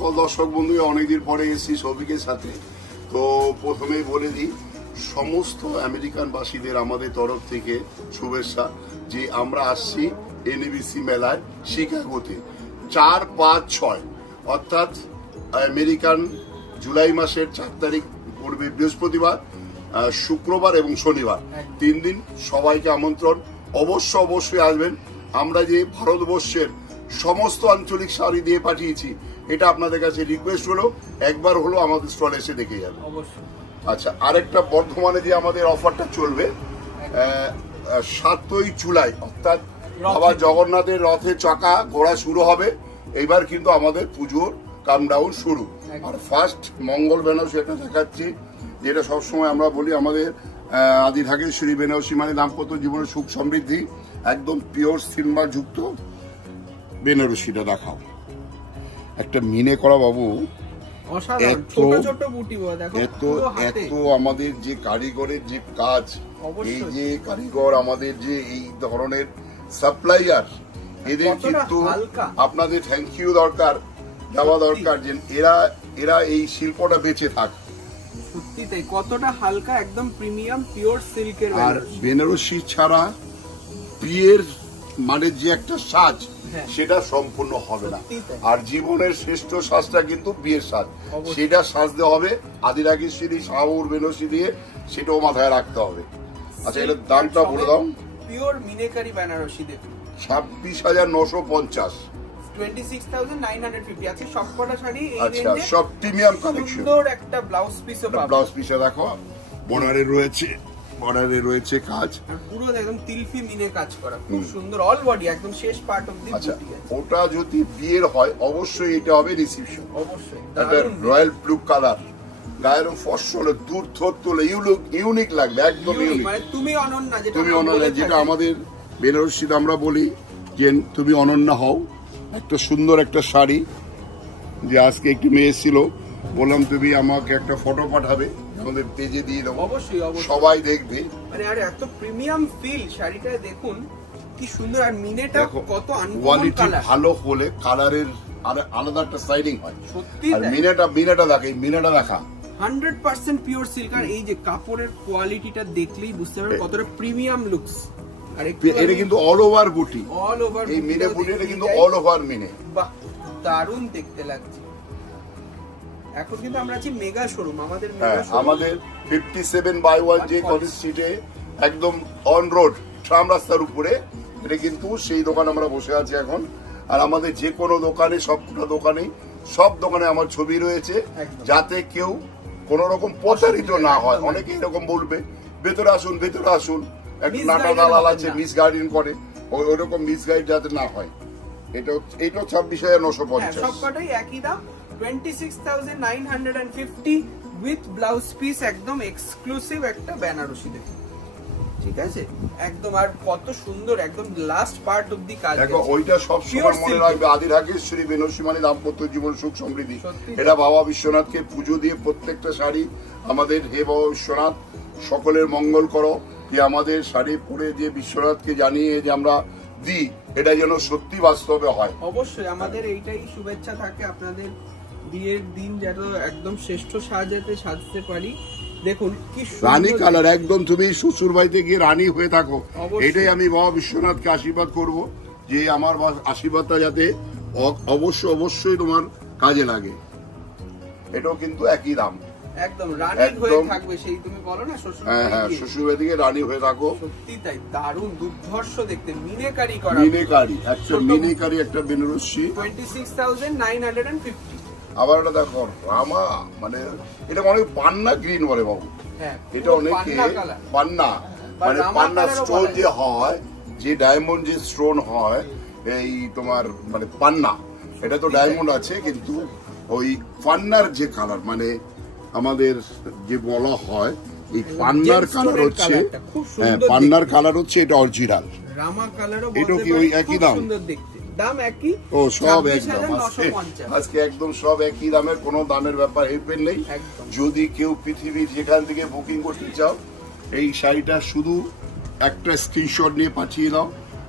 সকল দর্শক বন্ধু, অনেকদিন পরে এসেছি সৌভিকের সাথে। তো প্রথমেই বলে দিই, সমস্ত আমেরিকানবাসীদের আমাদের তরফ থেকে শুভেচ্ছা যে আমরা আসছি এনবিসি মেলায় শিকাগোতে 4, 5, 6 অর্থাৎ আমেরিকান জুলাই মাসের 4 তারিখ পড়বে বৃহস্পতিবার, শুক্রবার এবং শনিবার, 3 দিন। সবাইকে আমন্ত্রণ, অবশ্যই আসবেন। আমরা যে ভারতবর্ষের সমস্ত আঞ্চলিক শাড়ি দিয়ে পাঠিয়েছি, এটা আপনাদের কাছে রিকোয়েস্ট হলো একবার হলো আমাদের স্টলে এসে দেখে যাবেন। আচ্ছা, আরেকটা বর্ধমানে যে আমাদের অফারটা চলবে 7ই জুলাই, অর্থাৎ বাবা জগন্নাথের রথের চাকা ঘোরা শুরু হবে। এইবার কিন্তু আমাদের পুজোর কামডাউন শুরু। আর ফার্স্ট মঙ্গল বেনারসি এটা দেখাচ্ছি, যেটা সবসময় আমরা বলি আমাদের আদি থাকে শ্রী বেনারসি মানে দাম্পত্য জীবনের সুখ সমৃদ্ধি, একদম পিওর সিলভার যুক্ত বেনারসিটা দেখাও। একটা মিনে করা বাবু, এত আমাদের যে কারিগরের যে কাজ, এই যে কারিগর আমাদের যে এই ধরনের সাপ্লাইয়ার, এদের কিন্তু আপনাদের থ্যাংক ইউ দরকার, দেওয়া দরকার, যে এরা এই শিল্পটা বেঁচে থাক। সত্যি তাই, কতটা হালকা, একদম প্রিমিয়াম পিওর সিল্কের। আর বেনারসি ছাড়া বিয়ের মানে যে একটা সাজ, সেটা সম্পূর্ণ হবে না। আর জীবনের শ্রেষ্ঠ সাজটা কিন্তু বিয়ের সাজ, সেটা সাজতে হবে আদিরাগেশ্বরী শাহুর বেনারসি দিয়ে, সেটাও মাথায় রাখতে হবে। আচ্ছা, এটার দামটা বলে দাও। পিওর মিনেকারি বেনারসি দেখুন 26,950, 26,950 আছে সবকটা শাড়ি। আচ্ছা, সব প্রিমিয়াম কালেকশন। সুন্দর একটা ব্লাউজ পিসও পাবেন। ব্লাউজ পিসে দেখো বর্ডারে রয়েছে কাজ, আর পুরো একদম তিলফি মিনে কাজ করা, খুব সুন্দর। অল বডি একদম শেষ পার্ট অফ দি বুটি আছে। ওটা যদি বিয়ের হয় অবশ্যই এটা হবে রিসেপশন। অবশ্যই এটা রয়্যাল ব্লু কালার, গায়ের ফসল দূর তোলে, ইউনিক লাগবে, একদম ইউনিক। মানে তুমি অনন্য, যেটা আমাদের বেনারসিতে আমরা বলি যে তুমি অনন্য হও। একটা সুন্দর একটা শাড়ি, যে আজকে একটি মেয়ে ছিল, বললাম তুমি আমাকে একটা ফটো পাঠাবে, আমাদের পেজে দিয়ে দেবো, অবশ্যই সবাই দেখবে। মানে আর এত প্রিমিয়াম ফিল শাড়িটা দেখুন, কি সুন্দর। আর মিনেটা কত কোয়ালিটি ভালো হলে কালারের আলাদা একটা সাইডিং হয়। সত্যি, আর মিনেটা দেখা 100% পিওর সিল্ক। আর এই যে কাপড়ের কোয়ালিটিটা দেখলেই বুঝতে পারবেন কতটা প্রিমিয়াম লুকস। আর এটা কিন্তু অল ওভার বুটি, অল ওভার এই মিনে বুটিটা কিন্তু অল ওভার মিনে। বাহ, দারুণ দেখতে লাগছে। এখন কিন্তু আমরা আছি মেগা শোরুম, আমাদের 57/1 যে কলেজ স্ট্রিটে একদম অন রোড ট্রাম রাস্তার উপরে, এটা কিন্তু সেই দোকান আমরা বসে আছি এখন। আর আমাদের যে কোনো দোকানে, সব দোকানে আমার ছবি রয়েছে, যাতে কেউ কোন রকম প্রতারিত না হয়। অনেকে এরকম বলবে ভেতরে আসুন, একটা নাটা দালাল আছে মিস গাইডিং করে, ওইরকম মিস গাইড যাতে না হয়। এটা 26,950, সবকটাই একই দাম 26,950 উইথ ব্লাউজ পিস, একদম এক্সক্লুসিভ একটা বেনারসি দেখুন। ঠিক আছে, একদম। আর কত সুন্দর, একদম লাস্ট পার্ট অফ দি কাজ। দেখো, ওইটা সব সময় মনে রাখবে, আদিরাগেশ্বরী বেনারসি মানে দাম্পত্য জীবন সুখ সমৃদ্ধি। এটা বাবা বিশ্বনাথকে পুজো দিয়ে প্রত্যেকটা শাড়ি আমাদের, হে বাবা বিশ্বনাথ সকলের মঙ্গল করো, যে আমাদের শাড়ি পরে যে বিশ্বনাথকে জানিয়ে যে আমরা দিই, এটা যেন সত্যি বাস্তবে হয়। অবশ্যই আমাদের এইটাই শুভেচ্ছা থাকে, আপনাদের বিয়ের দিন যেন একদম শ্রেষ্ঠ সাজতে পারি। দেখুন কি রানী কালার, একদম তুমি শ্বশুর বাড়িতে গিয়ে রানী হয়ে থাকো। এটাই আমি বাবা বিশ্বনাথকে আশীর্বাদ করব, যে আমার আশীর্বাদটা যাতে অবশ্যই তোমার কাজে লাগে। এটাও কিন্তু একই দাম, একদম রানী হয়ে থাকবে। সেই তুমি বলো না শ্বশুর বাড়ি থেকে রানী হয়ে থাকো। সত্যি তাই, দারুণ দুর্ধর্ষ দেখতে, মিনেকারি করা, মিনেকারি একটা বেনারসি 26,950। আবার এটা দেখো রামা, মানে এটা অনেক পান্না গ্রিন বলে বাবু। এটা অনেকে পান্না মানে পান্না স্টোন যে হয়, যে ডায়মন্ড যে স্টোন হয়, এই তোমার মানে পান্না, এটা তো ডায়মন্ড আছে, কিন্তু ওই পান্নার যে কালার মানে আমাদের যে বলা হয়, এই পান্নার কালার হচ্ছে, পান্নার কালার হচ্ছে এটা অরিজিনাল। রামা কালারও এটা কি ওই একই দাম? দাম একই, ও সব একদম আজকে একদম সব একই দামের, কোনো দামের ব্যাপার হেরফের নেই। যদি কেউ পৃথিবীর যেখান থেকে বুকিং করতে চাও, এই শাড়িটা শুধু একটা স্ক্রিনশট নিয়ে পাঠিয়ে দাও।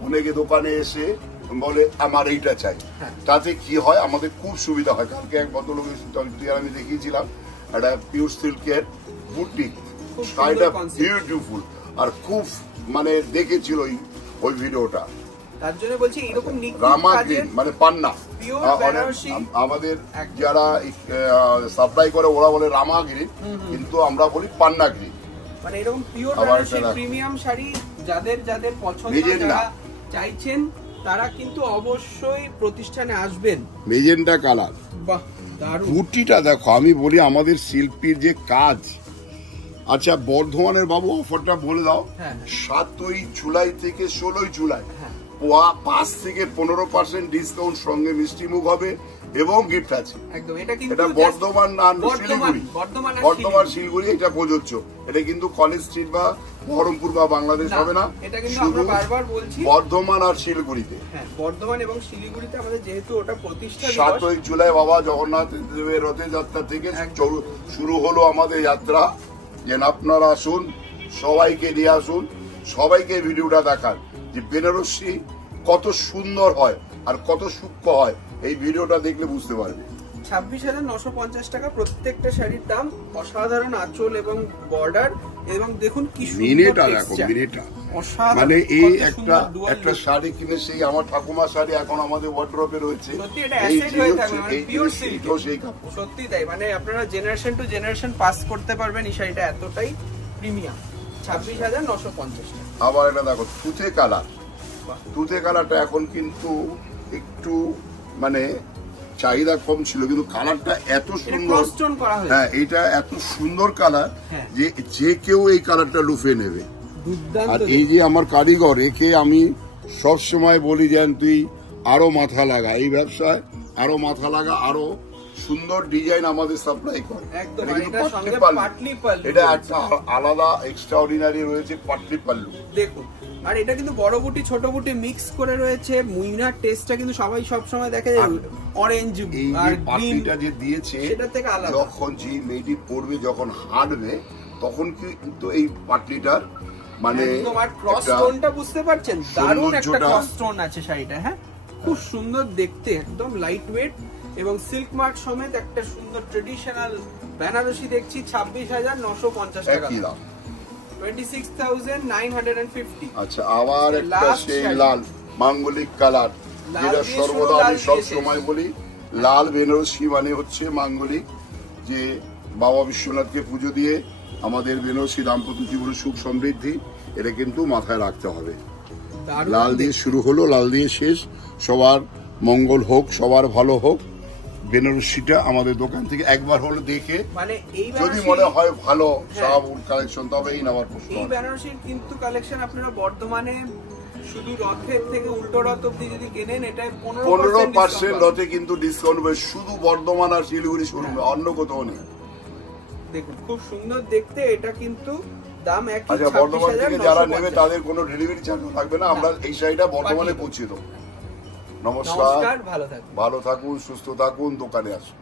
অনেকে দোকানে এসে বলে আমার এইটা চাই, তাতে কি হয় আমাদের খুব সুবিধা হয়। কালকে এক ভদ্রলোক আমি দেখিয়েছিলাম একটা পিওর সিল্কের বুটিক, শাড়িটা বিউটিফুল আর খুব মানে দেখেছিল ওই ভিডিওটা। তার জন্য বলছি এরকম রামা গ্রিন মানে পান্না, আমাদের যারা সাপ্লাই করে ওরা বলে রামা গ্রিন, কিন্তু আমরা বলি পান্না গ্রিন। মানে এরকম পিওর বেনারসি প্রিমিয়াম শাড়ি যাদের যাদের পছন্দ, যারা চাইছেন তারা কিন্তু অবশ্যই প্রতিষ্ঠানে আসবেন। মেজেন্টা কালার, বাহ দারুণ। বুটিটা দেখো, আমি বলি আমাদের শিল্পীর যে কাজ। আচ্ছা বর্ধমানের বাবু অফারটা বলে দাও। 7ই জুলাই থেকে 16ই জুলাই 5 থেকে 15% ডিসকাউন্ট, সঙ্গে মিষ্টিমুখ হবে এবং গিফট আছে। একদম এটা কিন্তু এটা বর্ধমান না শিলিগুড়ি, বর্ধমান শিলিগুড়ি এটা প্রযোজ্য। এটা কিন্তু কলেজ স্ট্রিট বা বহরমপুর বা বাংলাদেশ হবে না, এটা কিন্তু আমরা বারবার বলছি বর্ধমান আর শিলিগুড়িতে। হ্যাঁ বর্ধমান এবং শিলিগুড়িতে আমাদের যেহেতু ওটা প্রতিষ্ঠা দিবস। 7ই জুলাই বাবা জগন্নাথ দেবের রথযাত্রা থেকে শুরু হলো আমাদের যাত্রা। যে আপনারা আসুন, সবাইকে নিয়ে আসুন, সবাইকে ভিডিওটা দেখান যে বেনারসি কত সুন্দর হয় আর কত সূক্ষ্ম হয়। এই ভিডিওটা দেখলে বুঝতে পারবে। 26,950 টাকা প্রত্যেকটা শাড়ির দাম। অসাধারণ আঁচল এবং বর্ডার, এবং দেখুন কি সুন্দর টেক্সচার, মানে এই একটা শাড়ি কিনে সেই আমার ঠাকুমার শাড়ি এখন আমাদের ওয়ার্ড্রপে রয়েছে। সত্যি এটা অ্যাসেট হয়ে থাকবে, মানে পিওর সিল্ক। সত্যি তাই, মানে আপনারা জেনারেশন টু জেনারেশন পাস করতে পারবেন এই শাড়িটা, এতটাই প্রিমিয়াম। 26,950 টাকা। আবার এটা দেখো তুতে কালার, তুতে কালারটা এখন কিন্তু একটু মানে চাহিদা কম ছিল, কিন্তু কালারটা এত সুন্দর। হ্যাঁ এটা এত সুন্দর কালার যে যে কেউ এই কালারটা লুফে নেবে। আর এই যে আমার কারিগর, একে আমি সব সময় বলি যে তুই আরো মাথা লাগা এই ব্যবসায়, আরো মাথা লাগা, আরো সুন্দর ডিজাইন আমাদের সাপ্লাই করে। এটা একটা আলাদা এক্সট্রাঅর্ডিনারি রয়েছে পাটলি পাল্লু দেখুন। আর এটা কিন্তু বড় বুটি ছোট বুটি মিক্স করে রয়েছে। মুইনার টেস্টটা কিন্তু সবাই সব সময় দেখে অরেঞ্জ আর গ্রিনটা যে দিয়েছে, সেটা থেকে আলাদা। যখন যে মেয়েটি পড়বে, যখন হাঁটবে, তখন কিন্তু এই পাটলিটার মানে তোমার ক্রস টোনটা বুঝতে পারছেন, দারুণ একটা ক্রস টোন আছে শাড়িটা। হ্যাঁ খুব সুন্দর দেখতে, একদম লাইট ওয়েট এবং সিল্ক মার্ক সমেত একটা সুন্দর ট্রেডিশনাল বেনারসি দেখছি। 26,950 টাকা, 26,950। আচ্ছা আবার একটা সেই লাল মাঙ্গলিক কালার, যেটা সর্বদা আমি সব সময় বলি, লাল বেনারসি মানে হচ্ছে মাঙ্গলিক। যে বাবা বিশ্বনাথকে পুজো দিয়ে আমাদের বেনারসি দাম্পত্য জীবনের সুখ সমৃদ্ধি, এটা কিন্তু মাথায় রাখতে হবে। লাল দিয়ে শুরু হলো, লাল দিয়ে শেষ। সবার মঙ্গল হোক, সবার ভালো হোক। বেনারসিটা আমাদের দোকান থেকে একবার হলো দেখে, মানে যদি মনে হয় ভালো শাহাবুর কালেকশন, তবেই নেওয়ার প্রশ্ন। এই বেনারসির কিন্তু কালেকশন আপনারা বর্তমানে শুধু রথের থেকে উল্টো রথ অব্দি যদি কেনেন, এটা 15% রথে কিন্তু ডিসকাউন্ট হবে, শুধু বর্ধমান আর শিলিগুড়ি শোরুমে, অন্য কোথাও নেই। দেখুন খুব সুন্দর দেখতে, এটা কিন্তু দাম একই। আচ্ছা বর্ধমান থেকে যারা নেবে তাদের কোনো ডেলিভারি চার্জ থাকবে না, আমরা এই শাড়িটা বর্ধমানে পৌঁছে দেবো। নমস্কার, ভালো থাকুন, সুস্থ থাকুন, দোকানে আসুন।